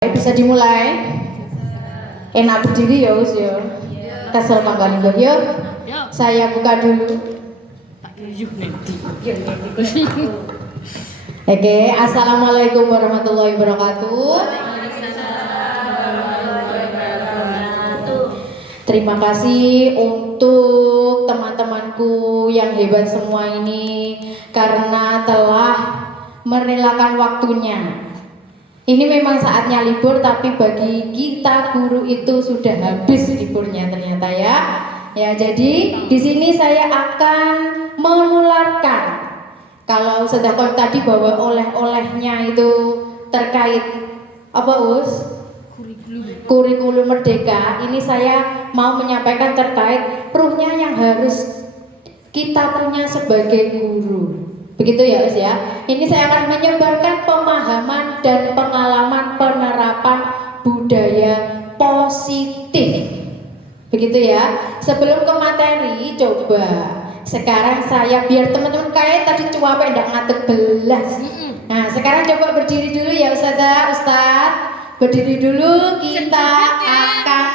Bisa dimulai. Enak berdiri ya us ya. Kesel mangkali yuk. Saya buka dulu. Oke, assalamualaikum warahmatullahi wabarakatuh. Terima kasih untuk teman-temanku yang hebat semua ini karena telah merelakan waktunya. Ini memang saatnya libur, tapi bagi kita guru itu sudah habis liburnya ternyata ya. Ya, jadi di sini saya akan menularkan. Kalau sedekah tadi bahwa oleh-olehnya itu terkait apa us? Kurikulum Merdeka. Ini saya mau menyampaikan terkait ruhnya yang harus kita punya sebagai guru. Begitu ya Us ya. Ini saya akan menyebarkan pemahaman dan pengalaman penerapan budaya positif. Begitu ya. Sebelum ke materi, coba sekarang saya biar teman-teman kayak tadi cuape ndak ngatek belas. Nah, sekarang coba berdiri dulu ya Ustazah, Ustaz. Berdiri dulu, kita akan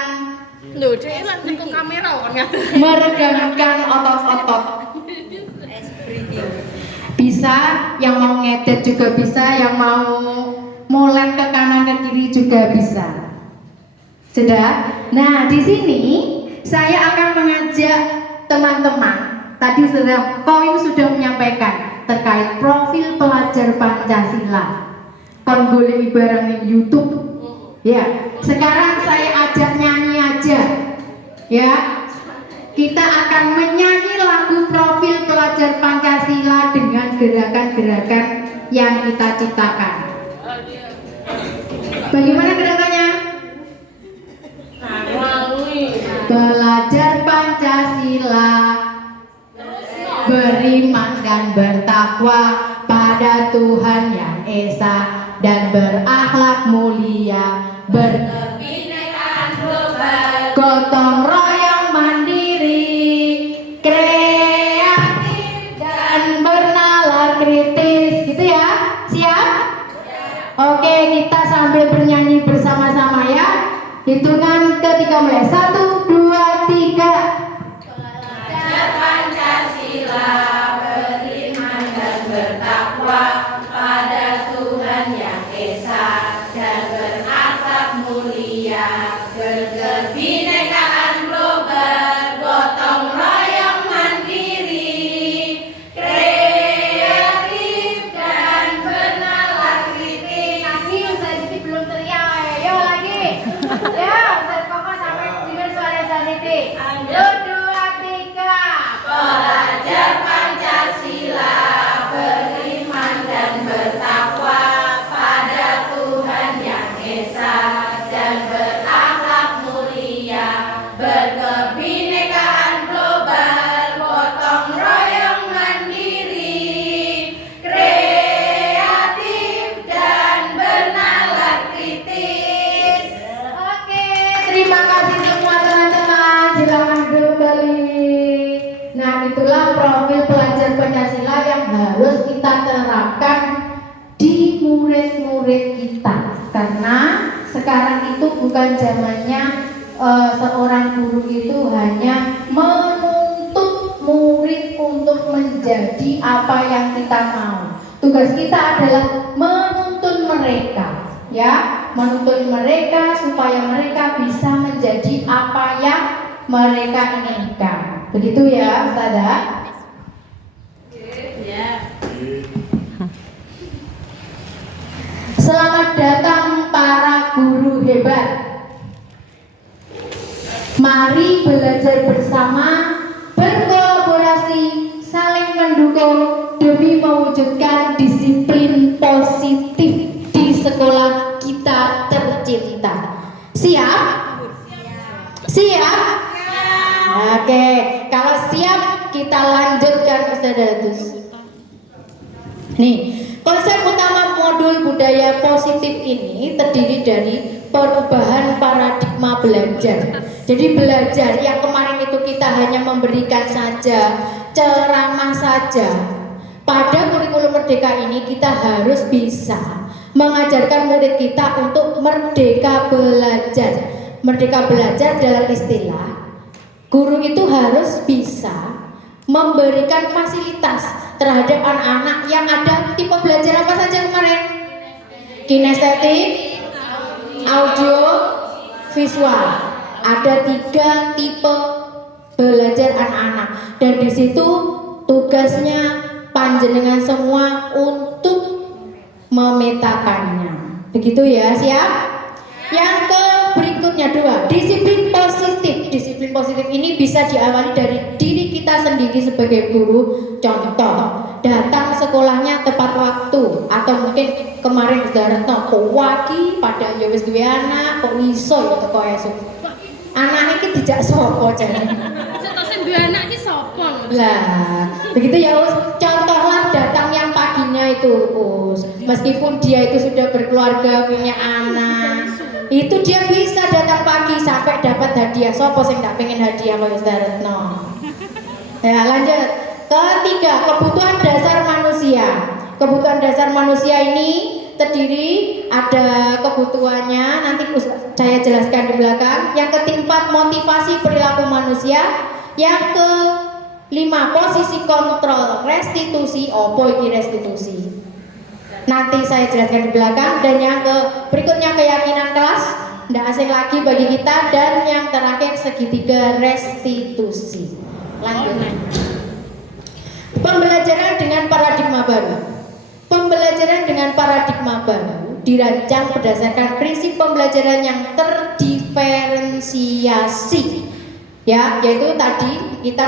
meregangkan otot-otot. Bisa, yang mau ngedet juga bisa, yang mau molek ke kanan ke kiri juga bisa. Sudah? Nah, di sini saya akan mengajak teman-teman. Tadi Koim sudah menyampaikan terkait profil pelajar Pancasila. Kon boleh bareng YouTube. Ya, sekarang saya ajak nyanyi aja. Ya. Kita akan menyanyi lagu profil pelajar Pancasila dengan gerakan-gerakan yang kita ciptakan. Bagaimana gerakannya? Belajar Pancasila, beriman dan bertakwa pada Tuhan Yang Esa dan berakhlak mulia, berkebinekaan global, gotong royong mandiri, kreatif dan bernalar kritis, gitu ya? Siap? Oke, kita sambil bernyanyi bersama-sama ya. Hitungan ketiga mulai 1, 2, 3. Belajar Pancasila, beriman dan bertakwa pada Tuhan Yang Esa dan berakhlak mulia, berkebinekaan global, gotong royong mandiri, kreatif dan bernalar kritis. Lagi Ustaz Siti belum teriak, ayo lagi. Ya, Ustaz Koko sampai dengar suara Ustaz Siti. 1, 2, 3. Belajar Pancasila, beriman dan bertakwa pada Tuhan Yang Esa dan berakhlak mulia, berkebinekaan global, gotong royong mandiri, kreatif dan bernalar kritis. Oke, terima kasih semua teman-teman. Silakan duduk kembali. Nah, itulah profil pelajar Pancasila yang harus kita terapkan di murid-murid kita, karena sekarang itu bukan zamannya seorang guru itu hanya menuntut murid untuk menjadi apa yang kita mau. Tugas kita adalah menuntun mereka, ya, menuntun mereka supaya mereka bisa menjadi apa yang mereka inginkan. Begitu ya, Ustazah? Ya. Selamat datang para guru hebat. Mari belajar bersama, berkolaborasi, saling mendukung demi mewujudkan disiplin positif di sekolah kita tercinta. Siap? Siap? Oke, kalau siap kita lanjutkan Ustazatus. Nih, konsep utama modul budaya positif ini terdiri dari perubahan paradigma belajar. Jadi belajar yang kemarin itu kita hanya memberikan saja, ceramah saja. Pada kurikulum Merdeka ini kita harus bisa mengajarkan murid kita untuk merdeka belajar. Merdeka belajar dalam istilah guru itu harus bisa memberikan fasilitas terhadap anak-anak yang ada tipe belajar apa saja kemarin? Kinestetik, audio, visual. Ada 3 tipe belajar anak-anak, dan di situ tugasnya panjenengan semua untuk memetakannya. Begitu ya, siap? Yang ke berikutnya 2, disiplin positif. Disiplin positif ini bisa diawali dari diri kita sendiri sebagai guru. Contoh, datang sekolahnya tepat waktu, atau mungkin kemarin sudah retno kok wagi pada ya wis duwe anak kok iso ya teko esuk. Anak iki dijak sapa jane? Sing duwe anak iki sapa? Lah, begitu ya Us. Contohlah datang yang paginya itu Us. Meskipun dia itu sudah berkeluarga, punya anak, itu dia bisa datang pagi sampai dapat hadiah. Sopo sing gak pengen hadiah kaya Staretno. Ya, lanjut. Ketiga, kebutuhan dasar manusia. Kebutuhan dasar manusia ini terdiri ada kebutuhannya, nanti saya jelaskan di belakang. Yang keempat, motivasi perilaku manusia. Yang kelima, posisi kontrol restitusi. Opo iki restitusi? Nanti saya jelaskan di belakang. Dan yang berikutnya keyakinan kelas, tidak asing lagi bagi kita. Dan yang terakhir segitiga restitusi. Lanjut. Pembelajaran dengan paradigma baru. Pembelajaran dengan paradigma baru dirancang berdasarkan prinsip pembelajaran yang terdiferensiasi. Ya, yaitu tadi kita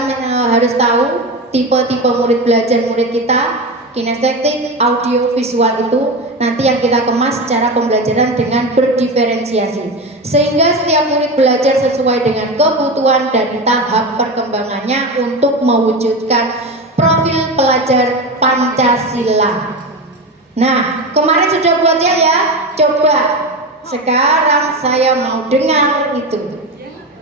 harus tahu tipe-tipe murid belajar murid kita. Kinestetik, audio, visual itu nanti yang kita kemas secara pembelajaran dengan berdiferensiasi, sehingga setiap murid belajar sesuai dengan kebutuhan dan tahap perkembangannya untuk mewujudkan profil pelajar Pancasila. Nah, kemarin sudah buat ya? Coba sekarang saya mau dengar itu.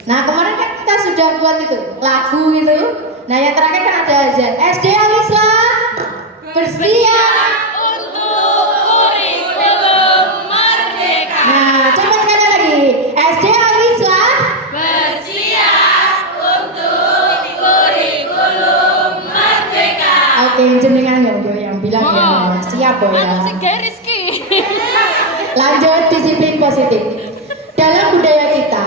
Nah, kemarin kan kita sudah buat itu lagu itu. Nah, yang terakhir kan ada azan. SD Alisla bersiap untuk kurikulum merdeka. Nah, coba sekali lagi. SD Alisla bersiap untuk kurikulum merdeka. Oke, jenengan yo yang bilang ya siap ya. Anu sing garis ki. Lanjut, disiplin positif. Dalam budaya kita,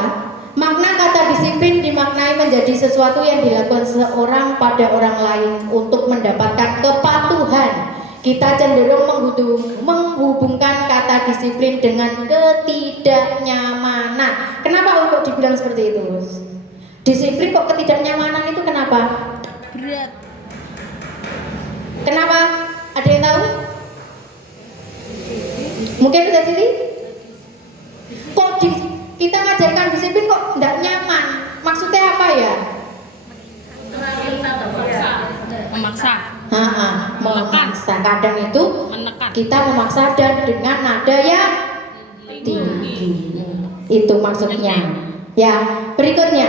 makna kata disiplin dimaknai menjadi sesuatu yang dilakukan seorang pada orang lain untuk mendapatkan kepatuhan. Kita cenderung menghubungkan kata disiplin dengan ketidaknyamanan. Kenapa untuk dibilang seperti itu? Disiplin kok ketidaknyamanan itu kenapa? Berat. Kenapa? Ada yang tahu? Mungkin bisa sini? Kok kita ngajarkan disiplin kok tidak nyaman? Maksudnya apa ya? Memaksa. Memaksa. Kadang itu Menekan. kita memaksa dan dengan nada yang tinggi. Itu maksudnya. Ya, berikutnya.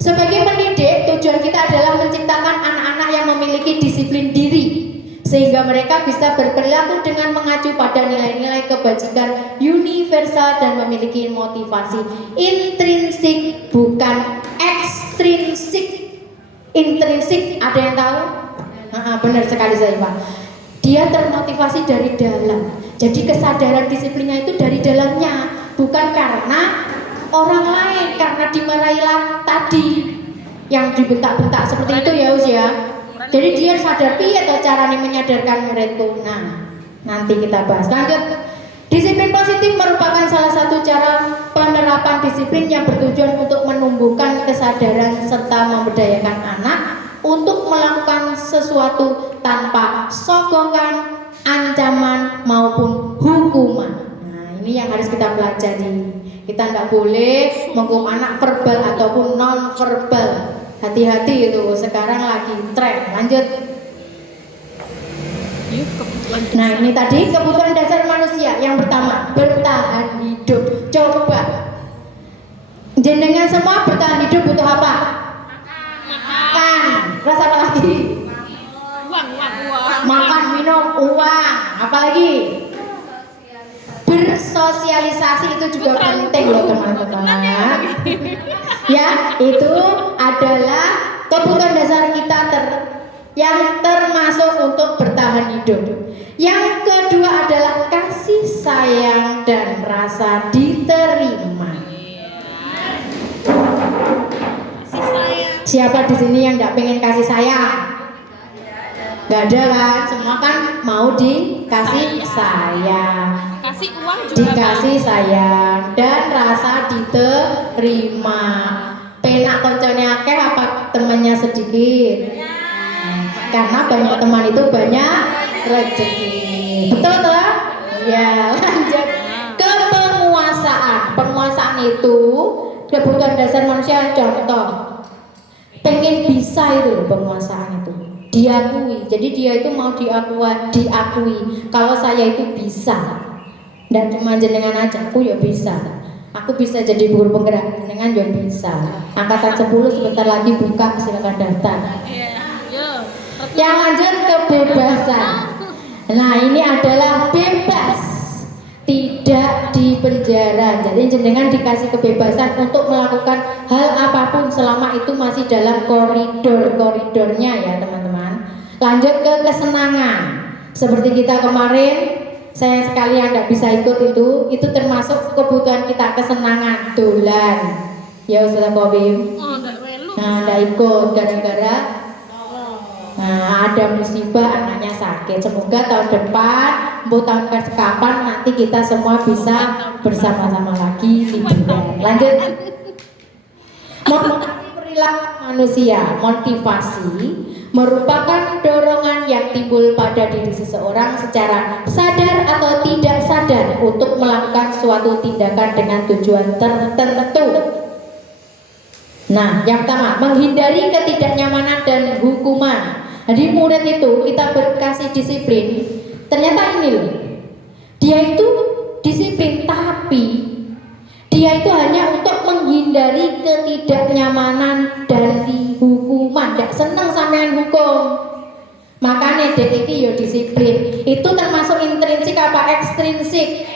Sebagai pendidik, tujuan kita adalah menciptakan anak-anak yang memiliki disiplin diri, sehingga mereka bisa berperilaku dengan mengacu pada nilai-nilai kebajikan universal dan memiliki motivasi intrinsik bukan ekstrinsik. Intrinsik ada yang tahu? Benar sekali saya Pak. Dia termotivasi dari dalam. Jadi kesadaran disiplinnya itu dari dalamnya, bukan karena orang lain, karena dimarahilah tadi yang dibentak-bentak seperti itu ya Us ya. Jadi dia sadar piye atau caranya menyadarkan muridku. Nah, nanti kita bahas. Lanjut. Disiplin positif merupakan salah satu cara penerapan disiplin yang bertujuan untuk menumbuhkan kesadaran serta memberdayakan anak untuk melakukan sesuatu tanpa sokongan, ancaman maupun hukuman. Nah, ini yang harus kita pelajari. Kita tidak boleh menghukum anak verbal ataupun non verbal. Hati-hati itu, sekarang lagi tren. Lanjut. Nah, ini tadi kebutuhan dasar manusia. Yang pertama, bertahan hidup. Coba jenengan semua bertahan hidup butuh apa? Makan. Terus apa lagi? Uang. Makan, minum, uang. Apa lagi? bersosialisasi itu juga penting loh teman-teman. Ya, itu adalah kebutuhan dasar kita yang termasuk untuk bertahan hidup. Yang kedua adalah kasih sayang dan rasa diterima. Kasih sayang. Siapa di sini yang nggak pengen kasih sayang? Nggak ada kan? Semua kan mau dikasih sayang, Kasih uang juga. dikasih sayang dan rasa diterima. Penak koncone akeh apa temannya sedikit? Karena banyak teman itu banyak rezeki. Betul toh? Ya, lanjut ke penguasaan. Penguasaan itu kebutuhan dasar manusia. Contoh, pengen bisa itu loh, penguasaan itu diakui. Jadi dia itu mau diakui kalau saya itu bisa. Dan cuma jenengan aja, aku ya bisa. Aku bisa jadi guru penggerak, jenengan ya bisa. Angkatan 10 sebentar lagi buka, silakan daftar. Iya. Yo. Yang lanjut kebebasan. Nah, ini adalah bebas, tidak dipenjara. Jadi jenengan dikasih kebebasan untuk melakukan hal apapun selama itu masih dalam koridornya ya teman-teman. Lanjut ke kesenangan. Seperti kita kemarin, sayang sekali yang tidak bisa ikut itu termasuk kebutuhan kita, kesenangan, dolan. Ya Ustaz Kobim. Oh, enggak melu. Nah, tidak ikut gara-gara ada musibah, anaknya sakit. Semoga tahun depan, tahun kapan nanti kita semua bisa bersama-sama lagi liburan. Lanjut. Motivasi perilaku manusia. Motivasi merupakan dorongan yang timbul pada diri seseorang secara sadar atau tidak sadar untuk melakukan suatu tindakan dengan tujuan tertentu. Nah, yang pertama, menghindari ketidaknyamanan dan hukuman. Jadi murid itu kita berkasih disiplin, ternyata ini loh, dia itu disiplin tapi dia itu hanya untuk menghindari ketidaknyamanan dari hukuman. Tidak senang sampean hukum, makanya dek iki yo disiplin. Itu termasuk intrinsik apa ekstrinsik?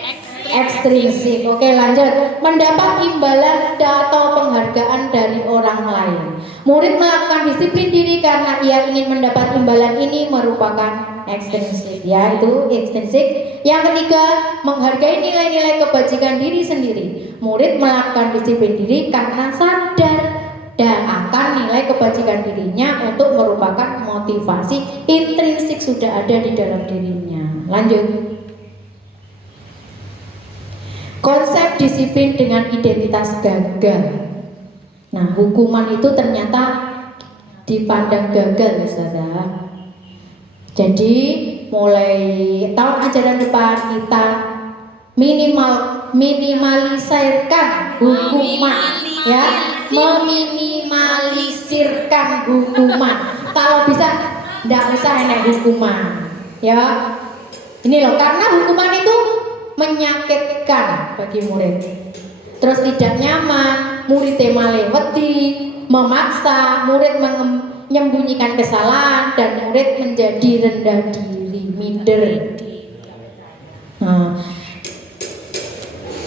Ekstrinsik. Oke, lanjut. Mendapat imbalan atau penghargaan dari orang lain. Murid melakukan disiplin diri karena ia ingin mendapat imbalan, ini merupakan ekstrinsik. Ya, itu ekstrinsik. Yang ketiga, menghargai nilai-nilai kebajikan diri sendiri. Murid melakukan disiplin diri karena sadar dan akan nilai kebajikan dirinya untuk merupakan motivasi intrinsik sudah ada di dalam dirinya. Lanjut. Konsep disiplin dengan identitas gagal. Nah, hukuman itu ternyata dipandang gagal, Ustazah. Jadi mulai tahun ajaran depan kita minimalisirkan hukuman, ya, meminimalisirkan hukuman. Kalau bisa, tidak usah enak hukuman, ya. Ini loh, karena hukuman itu menyakitkan bagi murid, terus tidak nyaman, murid malah wedi, memaksa murid menyembunyikan kesalahan dan murid menjadi rendah diri, minder. Nah,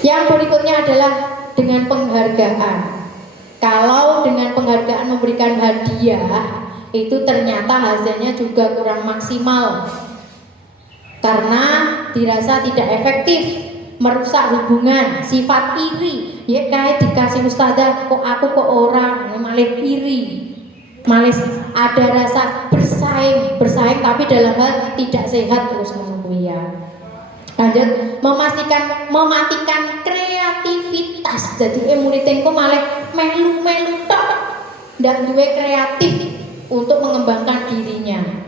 yang berikutnya adalah dengan penghargaan. Kalau dengan penghargaan memberikan hadiah, itu ternyata hasilnya juga kurang maksimal. Karena dirasa tidak efektif, merusak hubungan, sifat iri. Ya kayak dikasih ustazah, kok aku kok orang, malah iri, malah ada rasa bersaing tapi dalam hal tidak sehat terus ya. Lanjut, mematikan kreativitas. Jadi murid engko malah melu tok, ndak duwe kreatif untuk mengembangkan dirinya.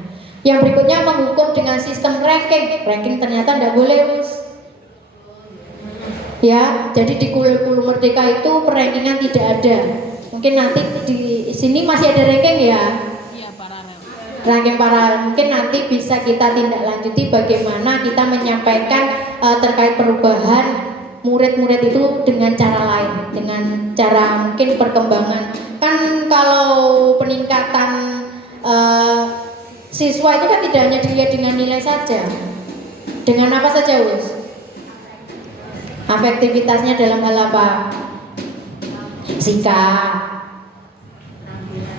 Yang berikutnya, menghukum dengan sistem ranking. Ranking ternyata tidak boleh, Us. Ya, jadi di Kulu Merdeka itu rankingan tidak ada. Mungkin nanti di sini masih ada ranking ya. Iya, paralel. Ranking paralel. Mungkin nanti bisa kita tindak lanjuti bagaimana kita menyampaikan terkait perubahan murid-murid itu dengan cara lain, dengan cara mungkin perkembangan. Kan kalau peningkatan siswa itu kan tidak hanya dilihat dengan nilai saja. Dengan apa saja, Us? Afektivitasnya dalam hal apa? Sikap,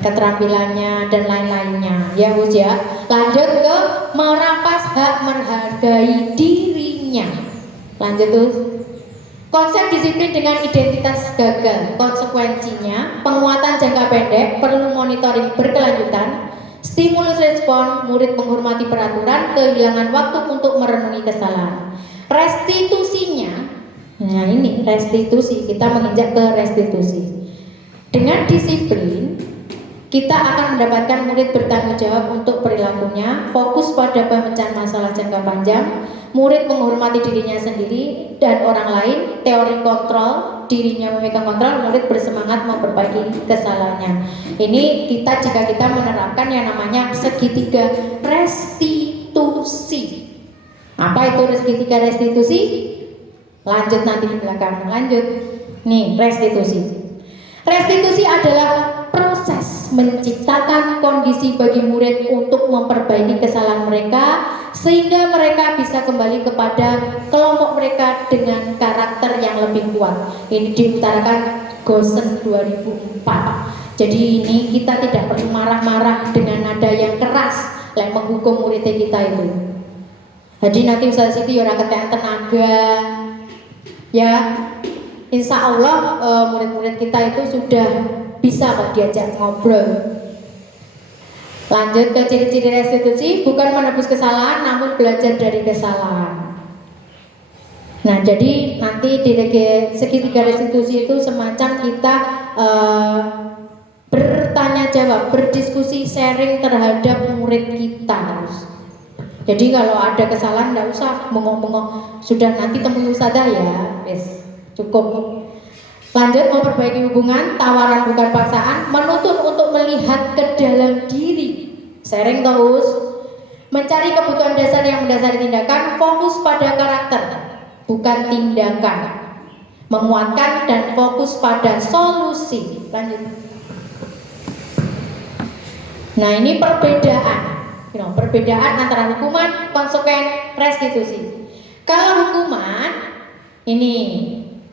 keterampilannya dan lain-lainnya. Ya Gus ya. Lanjut ke merampas hak menghargai dirinya. Lanjut terus. Konsep disiplin dengan identitas gagal, konsekuensinya penguatan jangka pendek, perlu monitoring berkelanjutan, stimulus respon, murid menghormati peraturan, kehilangan waktu untuk merenungi kesalahan. Restitusinya, nah ini restitusi, kita menginjak ke restitusi. Dengan disiplin, kita akan mendapatkan murid bertanggung jawab untuk perilakunya, fokus pada pemecahan masalah jangka panjang, murid menghormati dirinya sendiri dan orang lain, teori kontrol, dirinya memegang kontrol, murid bersemangat memperbaiki kesalahannya. Ini jika kita menerapkan yang namanya segitiga restitusi. Apa itu segitiga restitusi? Lanjut nanti di belakang. Lanjut. Nih, restitusi. Restitusi adalah proses menciptakan kondisi bagi murid untuk memperbaiki kesalahan mereka sehingga mereka bisa kembali kepada kelompok mereka dengan karakter yang lebih kuat. Ini diutarakan Gosen 2004. Jadi ini kita tidak perlu marah-marah dengan nada yang keras yang menghukum murid kita itu. Jadi nanti Ustaz Siti ora ketek tenaga. Ya. Insya Allah murid-murid kita itu sudah bisa kok diajak ngobrol. Lanjut ke ciri-ciri restitusi, bukan menebus kesalahan namun belajar dari kesalahan. Nah jadi nanti di segitiga restitusi itu semacam kita bertanya jawab, berdiskusi, sharing terhadap murid kita terus. Jadi kalau ada kesalahan nggak usah bengong-bengong, sudah nanti temui ustazah ya, wes. Cukup. Lanjut, memperbaiki hubungan, tawaran bukan paksaan, menuntut untuk melihat ke dalam diri, sharing terus, mencari kebutuhan dasar yang mendasari tindakan, fokus pada karakter bukan tindakan, menguatkan dan fokus pada solusi. Lanjut. Nah ini perbedaan antara hukuman, konsekuen, restitusi. Kalau hukuman ini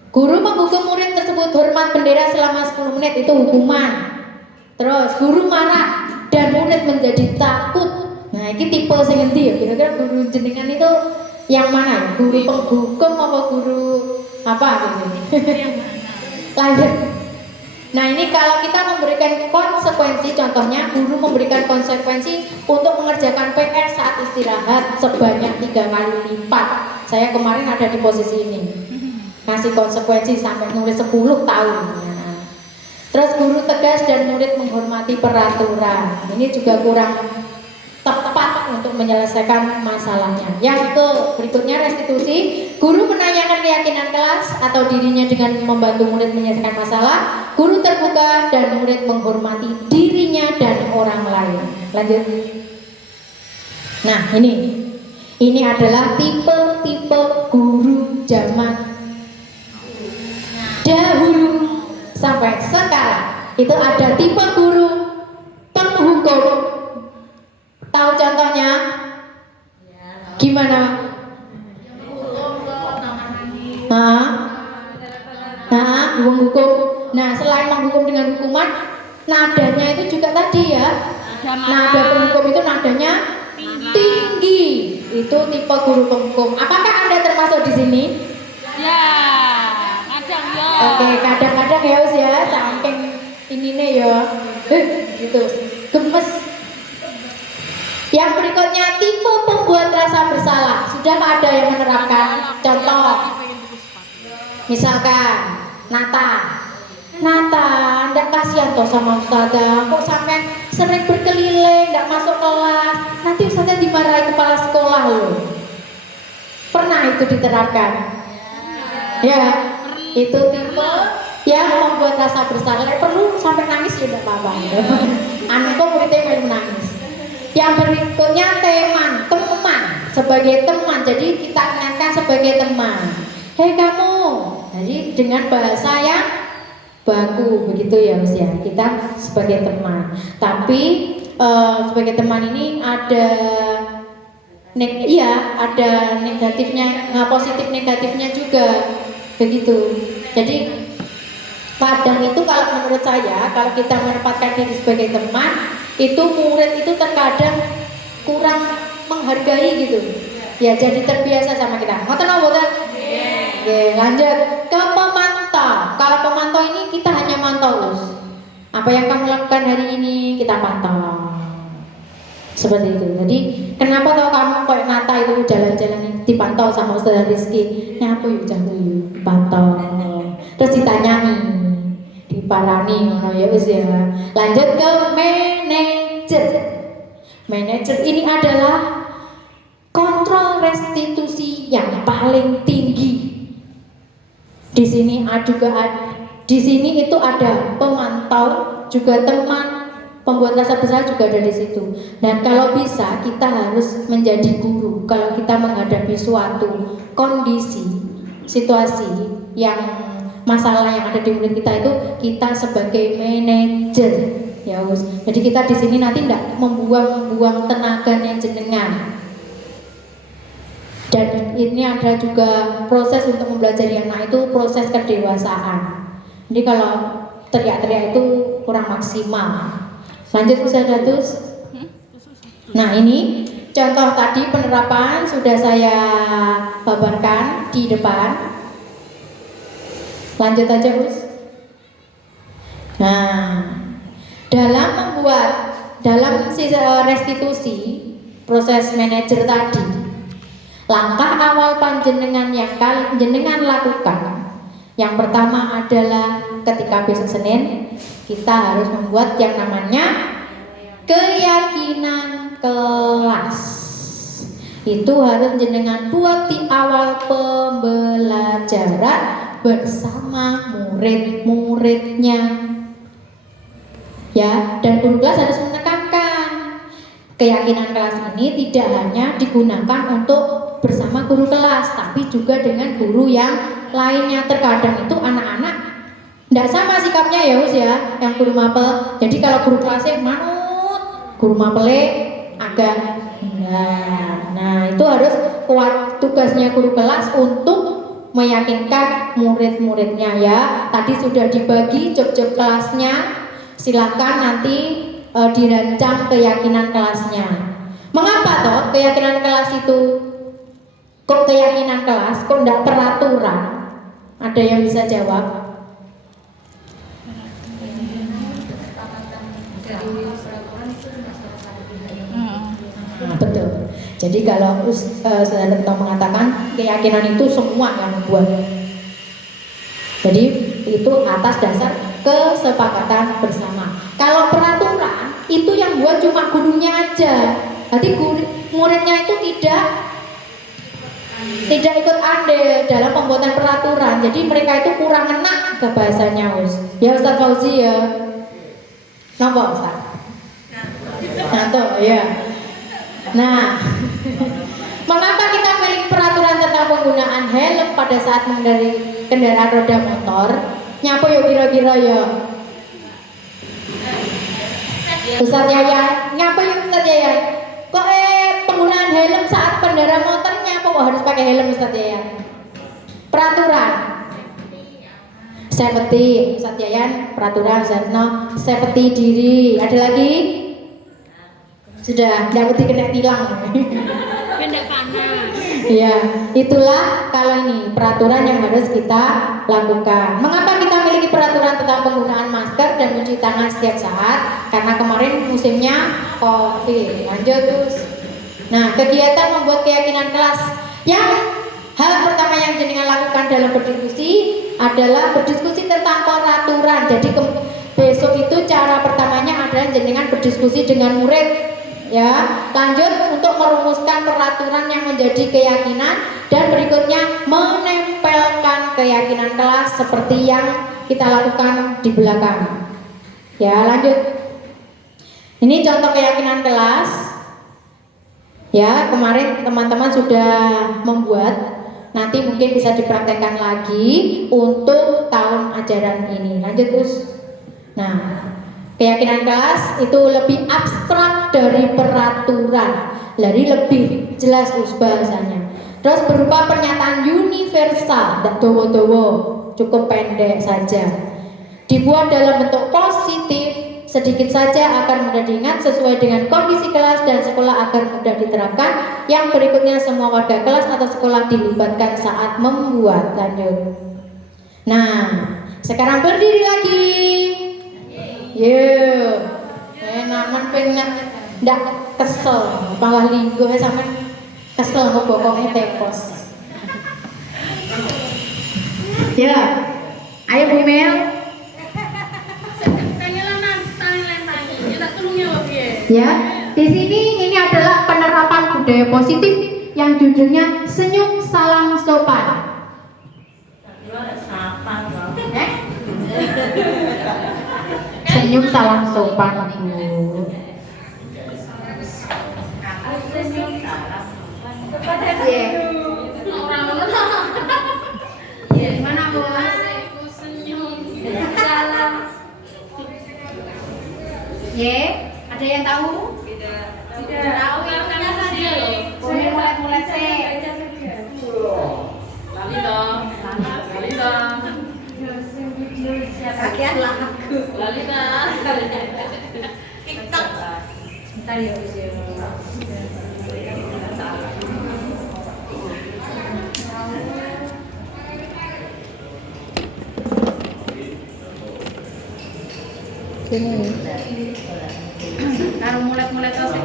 guru menghukum murid tersebut hormat bendera selama 10 menit, itu hukuman. Terus guru marah dan murid menjadi takut. Nah, ini tipe sing endi ya? Kira-kira guru jenengan itu yang mana? Guru penghukum apa guru apa gitu? Lanjut. Nah, ini kalau kita memberikan konsekuensi, contohnya guru memberikan konsekuensi untuk mengerjakan PR saat istirahat sebanyak 3 kali lipat. Saya kemarin ada di posisi ini. Ngasih konsekuensi sampai nulis 10 tahun. Terus guru tegas dan murid menghormati peraturan. Ini juga kurang tepat untuk menyelesaikan masalahnya. Yang itu berikutnya restitusi. Guru menanyakan keyakinan kelas atau dirinya dengan membantu murid menyelesaikan masalah. Guru terbuka dan murid menghormati dirinya dan orang lain. Lanjut. Nah ini adalah tipe-tipe guru zaman dahulu sampai sekarang. Itu ada tipe guru penghukum. Tahu contohnya? Gimana? Menghukum. Nah, selain menghukum dengan hukuman, nadanya itu juga tadi ya. Nada penghukum itu nadanya tinggi. Itu tipe guru penghukum. Apakah Anda termasuk di sini? Ya. Ya. Oke, kadang-kadang ya Us ya, saking ini nih ya, gitu, gemes. Yang berikutnya tipe pembuat rasa bersalah. Sudah ada yang menerapkan? Contoh, misalkan Nata, ndak kasihan toh sama ustazah, kok sampai sering berkeliling, ndak masuk kelas, nanti ustazah dimarahi kepala sekolah loh. Pernah itu diterapkan? Ya. Itu tipe yang membuat rasa bersalah. Perlu sampai nangis ya tidak apa-apa. Anakku muridnya main menangis. Yang berikutnya teman sebagai teman. Jadi kita ingatkan sebagai teman. Hei kamu. Jadi dengan bahasa yang baku begitu ya Mas ya. Kita sebagai teman. Tapi sebagai teman ini ada ada negatifnya, positif negatifnya juga. Begitu. Jadi kadang itu kalau menurut saya, kalau kita menempatkan diri sebagai teman, itu murid itu terkadang kurang menghargai gitu. Ya jadi terbiasa sama kita. Ngoten apa mboten? Oke, lanjut ke pemantau. Kalau pemantau ini kita hanya mantau. Apa yang kamu lakukan hari ini kita pantau. Seperti itu. Jadi kenapa tau kamu kayak nata itu jalan-jalan dipantau sama Ustaz Rizky? Nyapu yuk jago yuk dipantau. Terus ditanyai, diparani ngono ya wis ya. Lanjut ke manajer. Manajer ini adalah kontrol restitusi yang paling tinggi. Di sini di sini itu ada pemantau, juga teman, pembuat rasa bersalah juga ada di situ. Dan kalau bisa kita harus menjadi guru kalau kita menghadapi suatu kondisi, situasi yang masalah yang ada di murid kita itu kita sebagai manajer. Ya us. Jadi kita di sini nanti tidak membuang-buang tenaganya jenengan. Dan ini ada juga proses untuk mempelajari anak itu proses kedewasaan. Jadi kalau teriak-teriak itu kurang maksimal. Lanjut Ustaz Datus. Nah ini contoh tadi penerapan sudah saya paparkan di depan. Lanjut aja Us. Nah dalam restitusi proses manajer tadi, langkah awal panjenengan yang jenengan lakukan yang pertama adalah ketika besok Senin kita harus membuat yang namanya keyakinan kelas. Itu harus jenengan buat di awal pembelajaran bersama murid-muridnya. Ya, dan guru kelas harus menekankan keyakinan kelas ini tidak hanya digunakan untuk bersama guru kelas, tapi juga dengan guru yang lainnya. Terkadang itu anak-anak tidak sama sikapnya ya Us ya, yang guru mapel. Jadi kalau guru kelasnya manut, guru mapelnya agak enggak. Nah itu harus kuat tugasnya guru kelas untuk meyakinkan murid-muridnya ya. Tadi sudah dibagi job-job kelasnya, silakan nanti dirancang keyakinan kelasnya. Mengapa toh keyakinan kelas itu? Kok keyakinan kelas? Kok tidak peraturan? Ada yang bisa jawab? Nah, betul. Jadi kalau Saudara Ketua mengatakan keyakinan itu semua yang membuat. Jadi itu atas dasar kesepakatan bersama. Kalau peraturan itu yang buat cuma gurunya aja. Jadi muridnya itu tidak ikut andil dalam pembuatan peraturan. Jadi mereka itu kurang enak ke bahasanya Us. Ya Ustaz Fauzi ya. Napa Ustaz? Nah, ya. Nah, mengapa kita pilih peraturan tentang penggunaan helm pada saat mengendarai kendaraan roda motor? Nyapa yuk kira-kira ya. Ustaz Yaya, nyapa yuk Ustaz Yaya. Kok penggunaan helm saat pengendara motornya kok harus pakai helm Ustaz Yaya? Peraturan safety, Ustaz Yayan, peraturan Zatno, safety diri. Ada lagi? Sudah, dapat kena tilang. Pendek panas. Ya, itulah kalau ini peraturan yang harus kita lakukan. Mengapa kita memiliki peraturan tentang penggunaan masker dan mencuci tangan setiap saat? Karena kemarin musimnya COVID. Lanjut terus. Nah, kegiatan membuat keyakinan kelas. Yang hal pertama yang jenengan lakukan dalam berdiskusi adalah berdiskusi tentang peraturan. Jadi besok itu cara pertamanya adalah jenengan berdiskusi dengan murid. Ya, lanjut untuk merumuskan peraturan yang menjadi keyakinan dan berikutnya menempelkan keyakinan kelas seperti yang kita lakukan di belakang. Ya, lanjut. Ini contoh keyakinan kelas. Ya, kemarin teman-teman sudah membuat. Nanti mungkin bisa dipraktekkan lagi untuk tahun ajaran ini. Lanjut, Gus. Nah, keyakinan kelas itu lebih abstrak dari peraturan, jadi lebih jelas Us bahasanya. Terus berupa pernyataan universal, tidak dowo-dowo, cukup pendek saja. Dibuat dalam bentuk positif, sedikit saja akan mudah diingat sesuai dengan kondisi kelas dan sekolah agar mudah diterapkan. Yang berikutnya semua warga kelas atau sekolah dilibatkan saat membuat. Lanjut. Nah, sekarang berdiri lagi. Yuk, enak pengen ndak kesel, malah linggo sama kesel ngebokongnya tepos. Ya, ayo Bu Mel. Ya, di sini ini adalah penerapan budaya positif yang judulnya senyum salam sopan. Senyum salam sopan, Bu. Gimana, Bu? Salam. Ada yang tahu? Tidak. Tahu yang mana saja loh. Boleh mulai sih. Lali dong. Bagian lagu. Lali dong. TikTok. Bentar ya. Sini. Taruh mulet-mulet terus.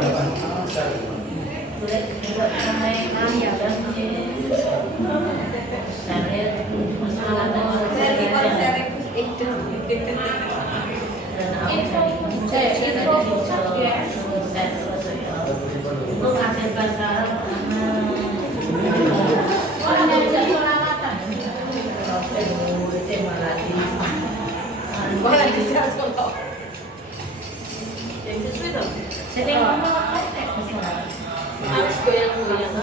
Harus goyang-goyang.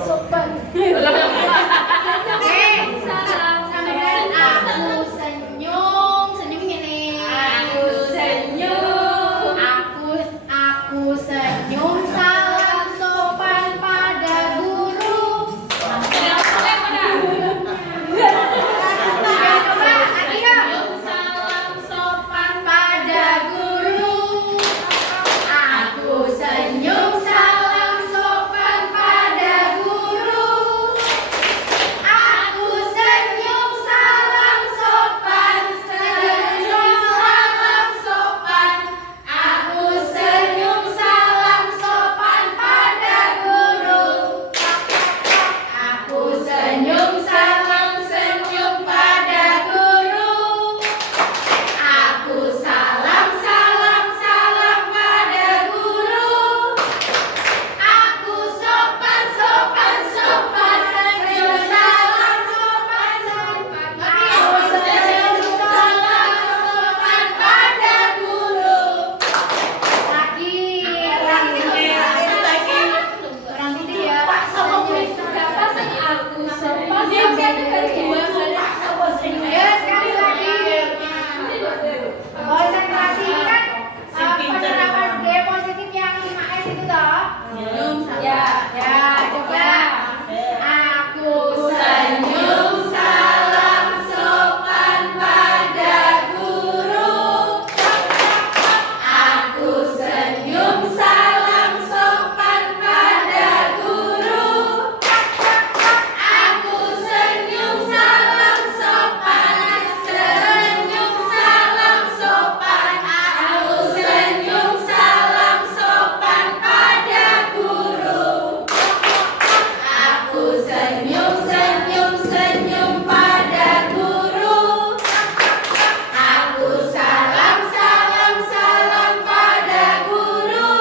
Sopan. Aku senyum ini. Aku senyum salam sopan pada guru. Salam sopan pada guru. Aku senyum salam sopan pada guru. Aku senyum salam sopan. Senyum salam sopan. Aku senyum salam sopan pada guru. Aku senyum senyum pada guru. Aku salam pada guru. Aku sopan senyum salam sopan. Aku senyum salam sopan pada guru. Orang itu ya. Pak sama gue berapa sih aku sopan sampai kedua kali. Ya sekali lagi. Konsentrasi kan penerapan budaya positif yang 5S itu toh. Ya, coba. Aku senyum salam sopan pada guru. Aku senyum salam sopan pada guru. Aku senyum salam sopan. Senyum salam sopan. Aku senyum salam sopan pada guru. Aku senyum senyum pada guru. Aku salam pada guru.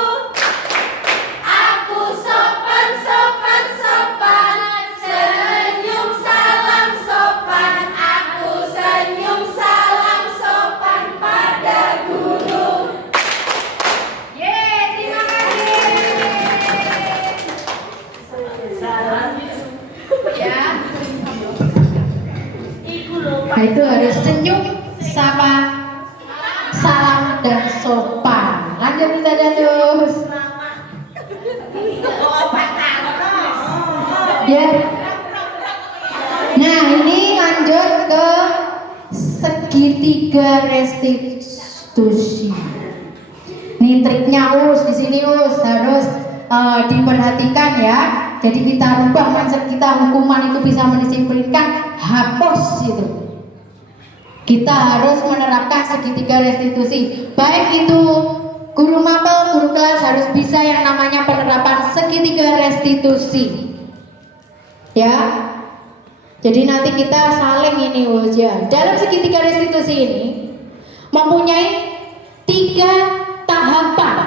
Aku sopan. Senyum salam sopan. Aku senyum salam sopan pada guru. Terima kasih. Ya. Nah, itu harus senyum, sapa, salam dan sopan. Lanjut saja terus. Ya. Nah, ini lanjut ke segitiga restitusi. Ini triknya di sini harus diperhatikan ya. Jadi kita rubah mindset kita, hukuman itu bisa mendisiplinkan, hapus itu. Kita harus menerapkan segitiga restitusi. Baik itu guru mapel, guru kelas harus bisa yang namanya penerapan segitiga restitusi. Ya. Jadi nanti kita saling ini ya. Dalam segitiga restitusi ini mempunyai 3 tahapan.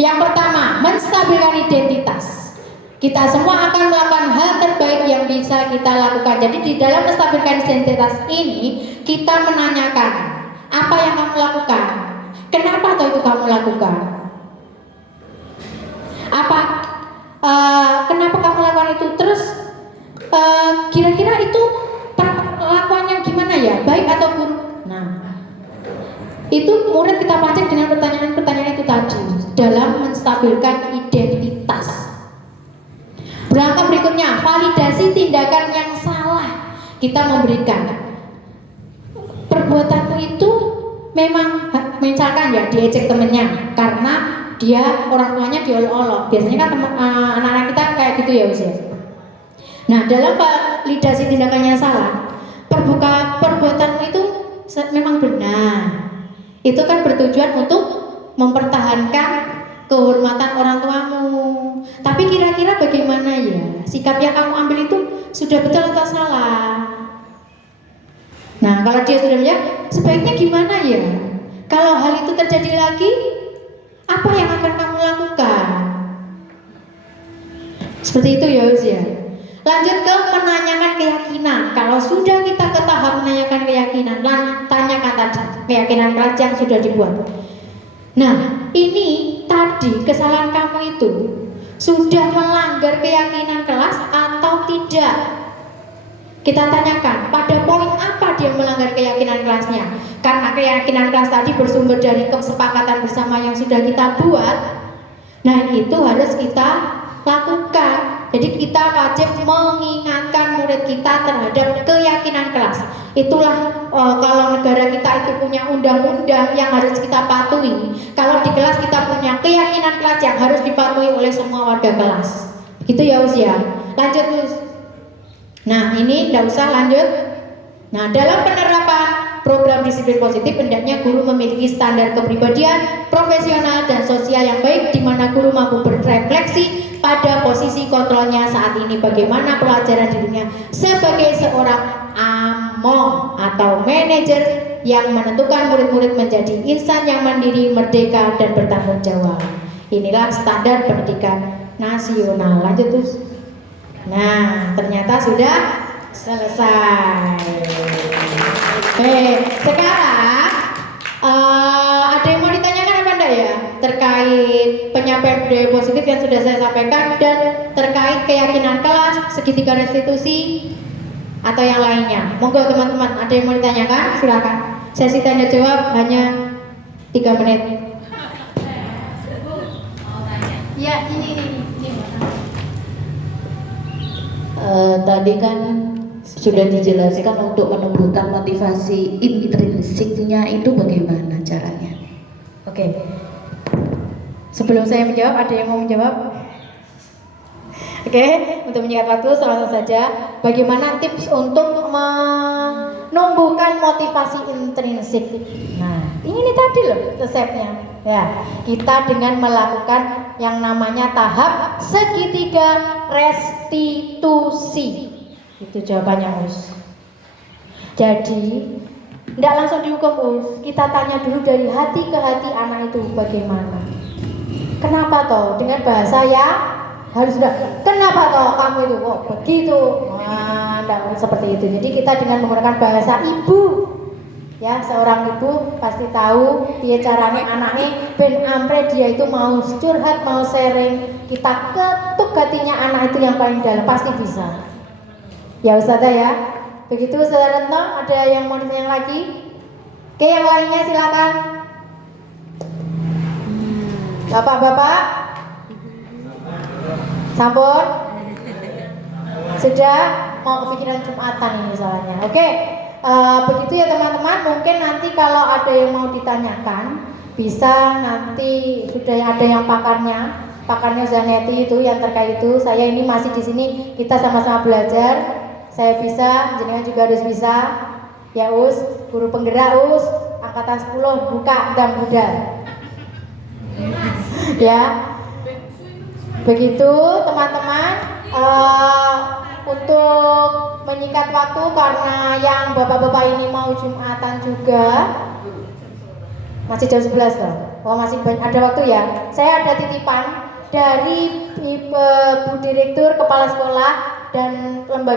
Yang pertama, menstabilkan identitas. Kita semua akan melakukan hal terbaik yang bisa kita lakukan. Jadi di dalam menstabilkan identitas ini, kita menanyakan, apa yang kamu lakukan? Kenapa itu kamu lakukan? Kenapa kamu lakukan itu? Terus kira-kira itu perlakuannya gimana ya? Baik atau buruk? Nah, itu murid kita pancing dengan pertanyaan-pertanyaan itu tadi dalam menstabilkan identitas. Berangkat berikutnya, validasi tindakan yang salah. Kita memberikan perbuatanmu itu memang misalkan ya diejek temennya karena dia orang tuanya diolok-olok. Biasanya kan anak-anak kita kayak gitu ya usia. Nah, dalam validasi tindakannya salah, perbuatanmu itu memang benar. Itu kan bertujuan untuk mempertahankan kehormatan orang tuamu. Tapi kira-kira bagaimana ya? Sikap yang kamu ambil itu sudah betul atau salah? Nah, kalau dia sudah menjawab, sebaiknya gimana ya? Kalau hal itu terjadi lagi, apa yang akan kamu lakukan? Seperti itu ya usia. Lanjut ke menanyakan keyakinan. Kalau sudah kita ke tahap menanyakan keyakinan, tanyakan tadi keyakinan kelas yang sudah dibuat. Nah, ini tadi kesalahan kamu itu sudah melanggar keyakinan kelas atau tidak? Kita tanyakan pada poin apa dia melanggar keyakinan kelasnya. Karena keyakinan kelas tadi bersumber dari kesepakatan bersama yang sudah kita buat. Nah, itu harus kita lakukan. Jadi kita wajib mengingatkan murid kita terhadap keyakinan kelas. Itulah kalau negara kita itu punya undang-undang yang harus kita patuhi. Kalau di kelas kita punya keyakinan kelas yang harus dipatuhi oleh semua warga kelas. Gitu ya usia. Lanjut Gus. Nah, ini tidak usah lanjut. Nah, dalam penerapan program disiplin positif hendaknya guru memiliki standar kepribadian, profesional dan sosial yang baik, di mana guru mampu berefleksi pada posisi kontrolnya saat ini, bagaimana pelajaran dirinya sebagai seorang among atau manajer yang menentukan murid-murid menjadi insan yang mandiri, merdeka dan bertanggung jawab. Inilah standar pendidikan nasional. Lanjut terus. Nah, ternyata sudah selesai. Oke, sekarang ada yang mau ditanyakan apa enggak ya terkait penyampaian budaya positif yang sudah saya sampaikan dan terkait keyakinan kelas, segitiga restitusi atau yang lainnya? Monggo teman-teman, ada yang mau ditanyakan? Silakan. Sesi tanya jawab hanya 3 menit. Ya, ini. Tadi kan sudah dijelaskan untuk menumbuhkan motivasi intrinsiknya itu bagaimana caranya? Oke. Sebelum saya menjawab, ada yang mau menjawab? Oke, untuk menyingkat waktu langsung saja. Bagaimana tips untuk menumbuhkan motivasi intrinsik? Nah, ini tadi loh resepnya. Ya, kita dengan melakukan yang namanya tahap segitiga restitusi. Itu jawabannya, Us. Jadi, tidak langsung dihukum, Us. Kita tanya dulu dari hati ke hati anak itu bagaimana. Kenapa toh? Dengan bahasa yang harus kenapa toh kamu itu kok begitu? Nah, tidak seperti itu. Jadi kita dengan menggunakan bahasa ibu. Ya, seorang ibu pasti tahu dia caranya anaknya ben ampre dia itu mau curhat, mau sharing. Kita ketuk hatinya anak itu yang paling dalam, pasti bisa. Ya Ustazah ya. Begitu Ustazah Retno, ada yang mau ditanya lagi? Oke, yang lainnya silakan. Bapak-bapak. Sampun? Sudah mau kepikiran Jumatan ini soalnya. Oke, begitu ya teman-teman. Mungkin nanti kalau ada yang mau ditanyakan, bisa nanti sudah ada yang pakarnya Zanetti itu yang terkait itu. Saya ini masih di sini, kita sama-sama belajar. Saya bisa, jenengan juga harus bisa. Ya Us, guru penggerak Us, angkatan 10 buka dan Buddha. Ya, begitu teman-teman. Untuk menyingkat waktu karena yang bapak-bapak ini mau Jumatan juga, masih jam 11 loh. Oh masih ada waktu ya. Saya ada titipan dari Bu Direktur Kepala Sekolah dan lembaga